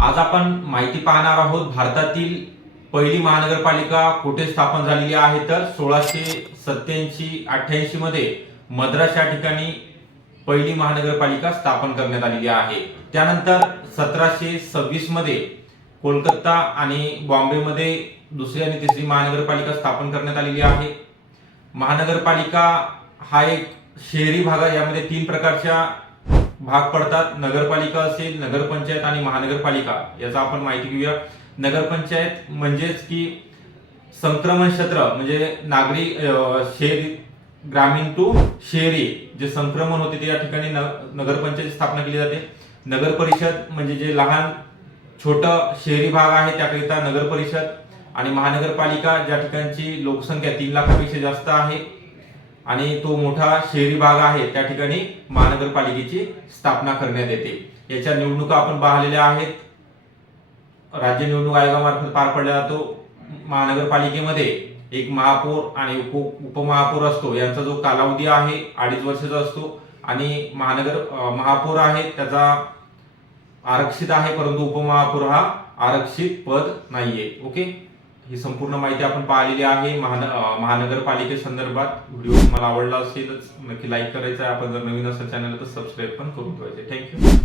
आज आपण माहिती पाहणार आहोत भारतातील पहिली महानगरपालिका कुठे स्थापन झालेली आहे तर सोळाशे सत्याऐंशी अठ्ठ्याऐंशी मध्ये मद्रास या ठिकाणी पहिली महानगरपालिका स्थापन करण्यात आलेली आहे. त्यानंतर सतराशे सव्वीसमध्ये कोलकाता आणि बॉम्बेमध्ये दुसरी आणि तिसरी महानगरपालिका स्थापन करण्यात आलेली आहे. महानगरपालिका हा एक शहरी भाग आहे यामध्ये तीन प्रकारच्या भाग पडतात. नगरपालिका असेल नगरपंचायत आणि महानगरपालिका याचा आपण माहिती घेऊया. नगरपंचायत म्हणजेच की संक्रमण क्षेत्र म्हणजे नागरी अं, शहरी ग्रामीण टू शहरी जे संक्रमण होते ते या ठिकाणी न- नगरपंचायत स्थापना केली जाते. नगर परिषद म्हणजे जे लहान छोट शहरी भाग आहे त्याकरिता नगर परिषद आणि महानगरपालिका ज्या ठिकाणची लोकसंख्या तीन लाखापेक्षा जास्त आहे आणि तो मोठा शहरी भाग आहे त्या ठिकाणी महानगरपालिकेची स्थापना करण्यात येते. याच्या निवडणुका आपण पाहिलेल्या आहेत. राज्य निवडणूक आयोगामार्फत पार पडला जातो. महानगरपालिकेमध्ये एक महापौर आणि उप उपमहापौर असतो. यांचा जो कालावधी आहे अडीच वर्षाचा असतो. आणि महानगर महापौर आहे त्याचा आरक्षित आहे परंतु उपमहापौर हा आरक्षित पद नाहीये. ओके? ही संपूर्ण माहिती आपण पाहिलेली आहे. महान अं, महानगरपालिकेसंदर्भात व्हिडिओ तुम्हाला आवडला असेलच नक्की लाईक करायचा आहे. आपण जर नवीन असेल चॅनल तर सबस्क्राईब पण करून ठेवायचे. थँक्यू